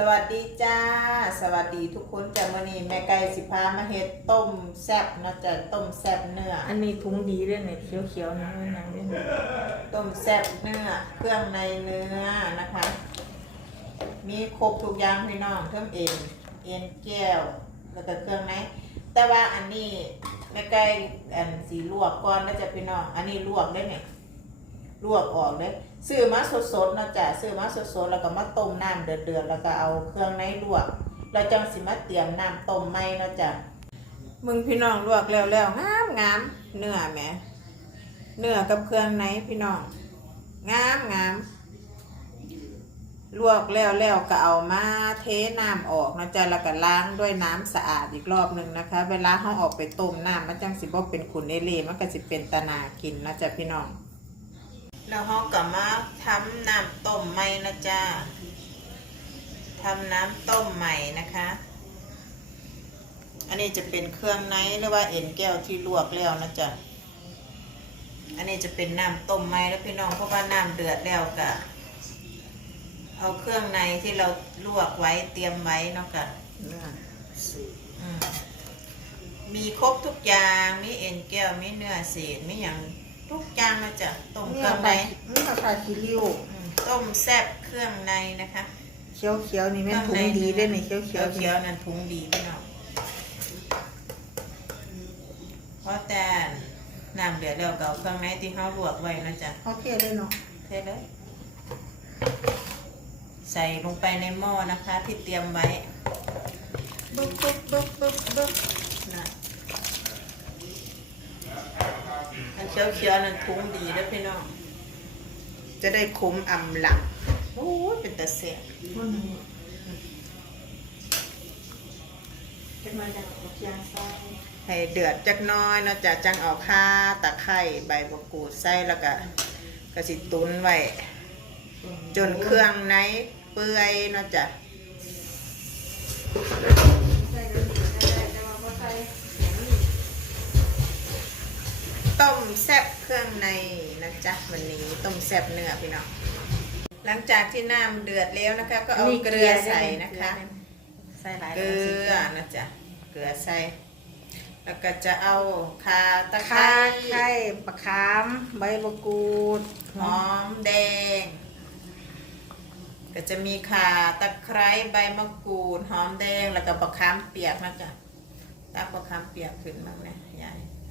สวัสดีจ้า สวัสดีทุกคนจ้าวันนี้แม่ไก่สิพามาเฮ็ดต้มแซ่บเนาะจ้ะต้มแซ่บเนื้อ อันนี้ถุงดีเลยเนี่ยเขียวๆนะมันหนังด้วยเนี่ยต้มแซ่บเนื้อ เครื่องในเนื้อนะคะ มีครบทุกอย่างพี่น้องเพิ่มเอ็นเอ็นแก้วแล้วก็เครื่องในแต่ว่าอันนี้แม่ไก่อันสีลวกก่อนแล้วจะพี่น้อง อันนี้ลวกได้ไหม ลวกออกเลยซื้อมาสดๆเนะจ้ะซื้อมาสดๆแล้วก็มาต้มน้ำเดือดๆแล้วก็เอาเครื่องในลวกแล้วจังสิมาเตรียมน้ำต้มใหม่นะจ้ะมึงพี่น้องลวกแล้วแล้วงามงามเนื้อแหมเนื้อกับเครื่องในพี่น้องงามงามลวกแล้วแล้วก็เอามาเทน้ำออกนะจ๊ะแล้วก็ล้างด้วยน้ำสะอาดอีกรอบหนึ่งนะคะ เวลาเขาออกไปต้มน้ำมันจังสิบ่เป็นขุนเอเล่มันก็สิเป็นตะนากินนะจ๊ะพี่น้อง แล้วเขาก็มาทำน้ำต้มใหม่นะจ๊ะทำน้ำต้มใหม่นะคะ อันนี้จะเป็นเครื่องในหรือว่าเอ็นแก้วที่ลวกแล้วนะจ๊ะอันนี้จะเป็นน้ำต้มไหมแล้วพี่น้องเพราะว่าน้ำเดือดแล้วก็เอาเครื่องในที่เราลวกไว้เตรียมไว้เนาะค่ะเนื้อสีอืมมีครบทุกอย่าง มีเอ็นแก้ว มีเนื้อเศษมีอย่าง ทุกอย่างนะจ๊ะต้มเคเนื้รื่อองปในลาเนื้อปลาคิริวอืมต้มแซ่บเครื่องในนะคะเขียวๆนี่แม่นถุงดีเลยเนี่ยเขียวๆเขียวเขียวๆนั่นถุงดีพี่น้องเพราะแต่น้ำเดือดแล้วก็เอาเครื่องในที่เขาลวกไว้นะจ๊ะ เขาเทเลยเนาะเทเลยใส่ลงไปในหม้อนะคะ ที่เตรียมไว้บึ๊บบึ๊บบึ๊บบึ๊บบึ๊บนะอันเขียวเขียวๆนั่นคุ้มดีแล้วพี่น้อง จะได้คุ้มอำหลังโอ้ยเป็นตะเสียมันเป็นมาจากออกยางซ้ายให้เดือดจักหน้อยเนาะจะจังเอาข่าตะไคร้ใบมะกรูดใส่แล้วก็กระสิตุนไว้ จนเครื่องในเปื่อยเนาะจ้ะ ใส่ก็ดีก็ได้แต่ว่าบ่ใส่เสียงนี่ ต้มแซ่บเครื่องในนะจ๊ะวันนี้ต้มแซ่บเนื้อพี่น้องหลังจากที่น้ำเดือดแล้วนะคะ ก็เอาเกลือใส่นะคะ ใส่หลายเกลือนะจ๊ะเกลือใส่แล้วก็จะเอาคาตะไคข่าร้ไข่ปลาคามใบมะกรูดหอมแดง ก็จะมีข่าตะไคร้ใบมะกรูดหอมแดงแล้วก็บะขามเปียกนะจ๊ะตักบะขามเปียกขึ้นบ้างนะยาย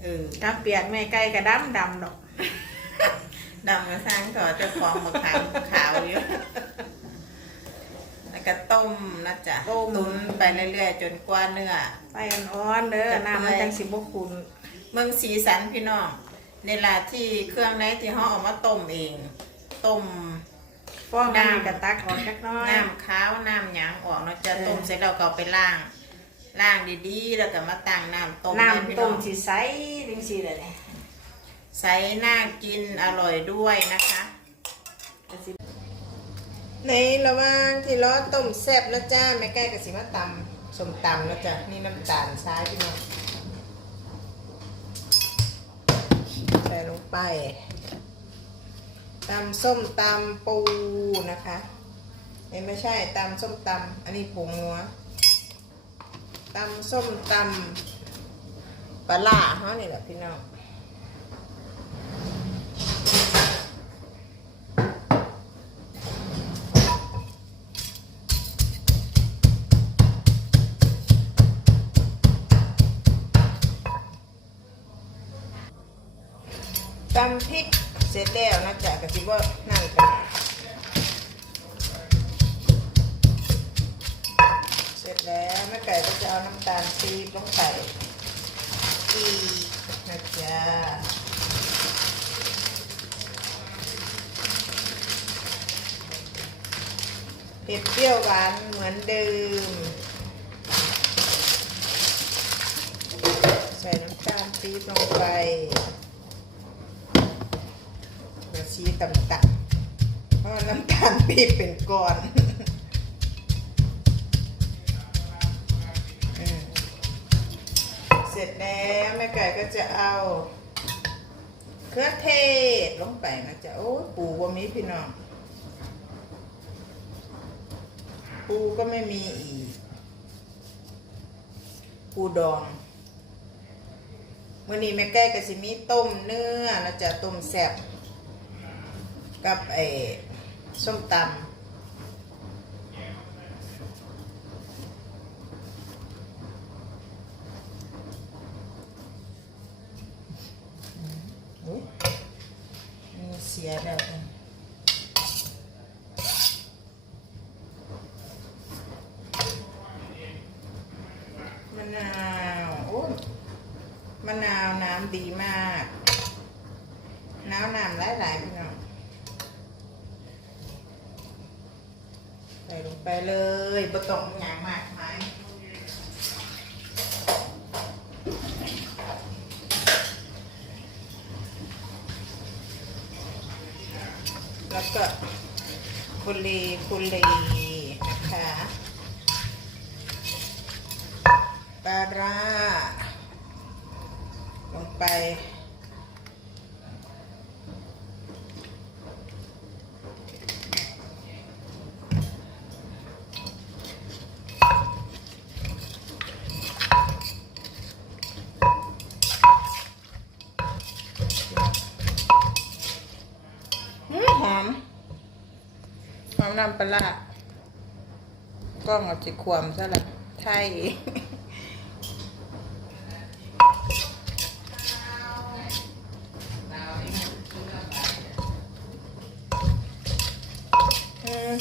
เออกำเปียกแม่ไก่กระดำดำดอกดำมาสร้างต่อเจ้าของมะขามขาวอยู่แล้วก็ต้มนะจ๊ะตุนไปเรื่อยๆ จนกว่าเนื้อไฟอ่อนๆเด้อจะน้ำมันจังสิบ่ขุ่นเมืองสีสันพี่น้องในลาที่เครื่องในที่เขาเอามาต้มเอง ต้ม ฟองน้ำ น้ำกระตักออกจักหน้อย น้ำขาวน้ำหยางออกเนาะจะเออต้มเสร็จแล้วก็เอาไปล้าง ล้างดีๆ แล้วก็มาตั้งน้ำต้มให้พี่น้ำต้มองสิใสจังซี่เลยเนี่ยใส่น่ากินอร่อยด้วยนะคะ ก็สิในระหว่างที่รอต้มแซ่บแล้วจ้าแม่ใกล้กับสิมาตำสมตำแล้วจ้ะนี่น้ำตาลทรายพี่น้องใส่ลงไปตำส้มตำปูนะคะเอ้ยไม่ใช่ตำส้มตำอันนี้ผงนัว ตำส้มตำปลาล่าฮะนี่แหละพี่น้องตำพริกเสร็จแล้วนะจ๊ะก็คิดว่านั่นกัน ไก่ก็จะเอาน้ำตาลปี๊บลงใส่อีกนะจ๊ะเผ็ดเปรี้ยวหวานเหมือนเดิม ใส่น้ำตาลปี๊บลงไปกระชีต่ำๆเพราะน้ำตาลปี๊บเป็นก้อน ร็จแล้วแม่ไก่ก็จะเอาเครื่องเทศลงไปนะจ๊ะโอ้ปูว่ามีพี่น้อง ปูก็ไม่มีอีก ปูดองวันนี้แม่ใกล้กับสิมีต้มเนื้อนะจ๊ะต้มแซ่บกับไอ้ส้มตำอุ๊ย มีเสียแล้วมะนาวโอ้มะนาวน้ำดีมากน้ำน้ำหลายๆพี่น้องใส่ลงไปเลยบะตองอย่างมากมาย แล้วก็คุลีคุลีนะคะปลาร้าลงไป อืมหอมหอม น้ำปลากล้องเอาจิความซะละไทย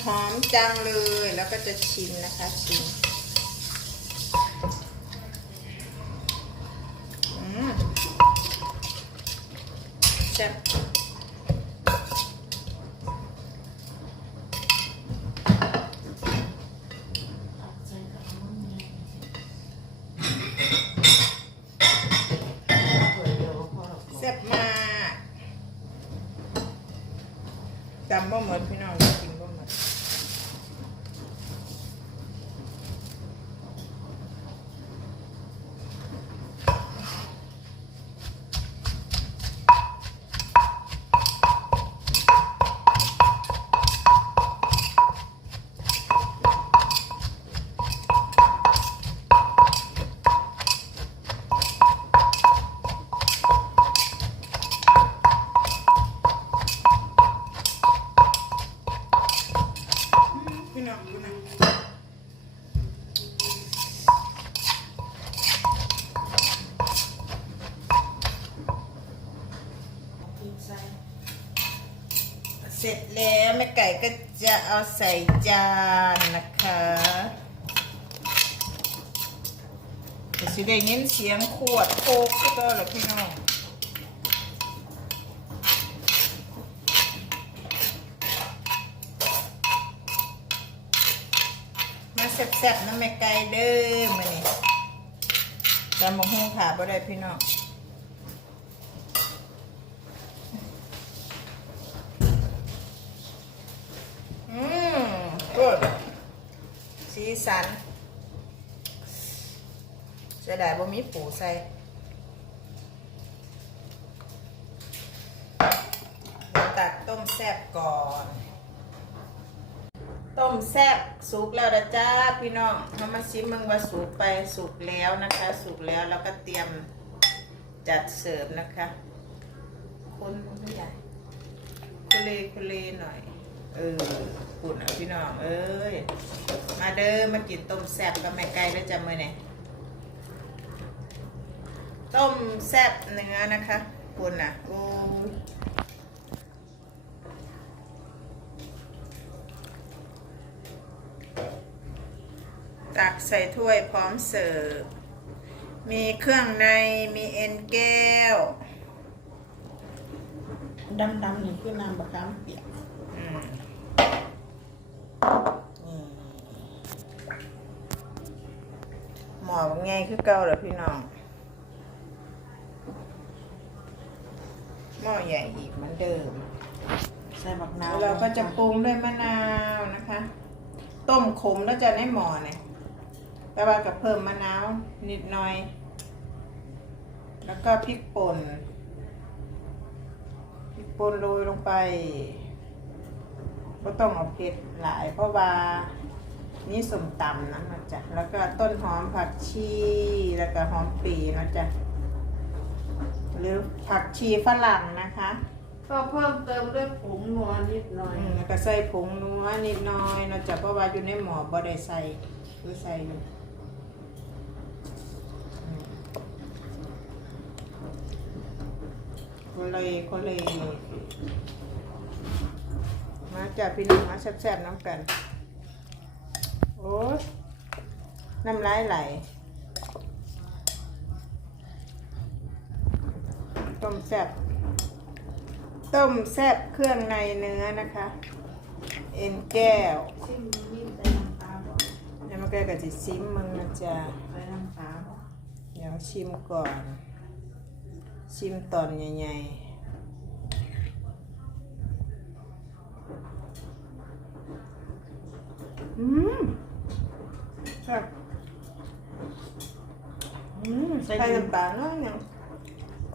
หอมจังเลยแล้วก็จะชิมนะคะชิมอืมแซ่บ แซ่บมาก จำบ่หมดพี่น้อง สร็จแล้วแม่ไก่ก็จะเอาใส่จานนะคะจะสิได้ยินเสียงขวดโคกก็แล้วพี่น้องมาแซ่บๆน้ำแม่ไก่เด้อมาเนี่ยจำบอกหูขาบ่ได้พี่น้องอืมกูด สีสันเสียดายบ่มีปูใส่ตักต้มแซ่บก่อน ต้มแซ่บสุกแล้วนะจ้าพี่น้องทำมาชิมมึงว่าสุกไปสุกแล้วนะคะ สุกแล้วแล้วก็เตรียมจัดเสิร์ฟนะคะ คนไม่ใหญ่คุเลคุเลหน่อย เออปุ่นเอาพี่น้อง เอ้ย มาเด้อมากินต้มแซ่บกับแม่ไก่แล้วจ้ะมื้อนี้ต้มแซ่บเนื้อนะคะคุณน่ะโอ้ยตักใส่ถ้วยพร้อมเสิร์ฟ มีเครื่องใน มีเอ็นแก้ว ดำๆนี่คือน้ำบะขามเปียก อืม หมอว่าไงคือเก่าเหรอพี่น้องหม้อใหญ่อีกเหมือนเดิม ใส่บักนาวเราก็จะปรุงด้วยมะนาวนะคะ ต้มขมแล้วจะในหม้อเนี่ยแต่ว่ากับเพิ่มมะนาวนิดหน่อย แล้วก็พริกป่นพริกป่นโรยลงไปก็ต้องเอาเผ็ดหลายเพราะว่า นี่สมตำนะนะจ๊ะแล้วก็ต้นหอมผักชีแล้วก็หอมปีนะจ๊ะหรือผักชีฝรั่งนะคะก็เพิ่มเติมด้วยผงนัวนิดหน่อยอืมแล้วก็ใส่ผงนัวนิดหน้อยนะจ๊ะเพราะว่าอยู่ในหมอบ่ได้ใส่หรือใส่อยู่อืมคนเลยคนเลยมาจากพี่น้องมาแซ่บๆน้ำกัน โอ้ย น้ำลายไหล ต้มแซ่บต้มแซ่บเครื่องในเนื้อนะคะ เอ็นแก้วชิมนี่ใส่น้ำปลาบ่แล้วมันก็กะจิซิมมึงนะจ๊ะใส่น้ำปลาบ่เดี๋ยวชิมก่อน ชิมตอนใหญ่ๆ อืมครับอืม ใส่น้ำตาลน้อยหนึง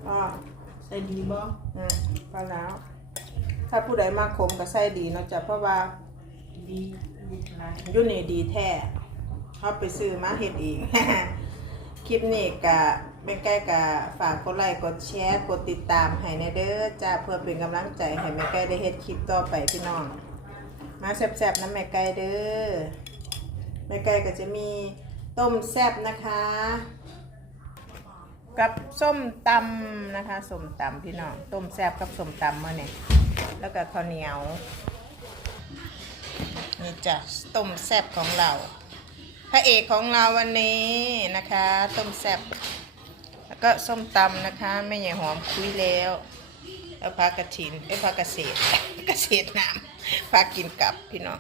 อ่าใส่ดีบ่อืมปลาแล้ว ถ้าผู้ใดมาขมก็ใส่ดีเนาะจ๊ะเพราะว่าดีดีหลายอยุ่นี่ดีแท้เขาไปซื้อมาเฮ็ดเอง คลิปนี้กะไม่ใกล้กะฝากกดไลค์กดแชร์กดติดตามให้แน่เด้อจ้าเพื่อเป็นกำลังใจให้แม่ไก่ได้เฮ็ดคลิปต่อไปพี่น้อง มาแซ่บๆนะแม่ไก่เด้อแม่ไก่ก็จะมีต้มแซ่บนะคะ กับส้มตำนะคะส้มตำพี่น้องต้มแซ่บกับส้มตำมาเนี่ยแล้วก็ข้าวเหนียวนี่จ้ะต้มแซ่บของเรา พระเอกของเราวันนี้นะคะ ต้มแซ่บแล้วก็ส้มตำนะคะแม่ใหญ่หอมคุยแล้วแล้วพักกระถินไอ้พักเกษตรเกษตรน้ำพักกินกับพี่น้อง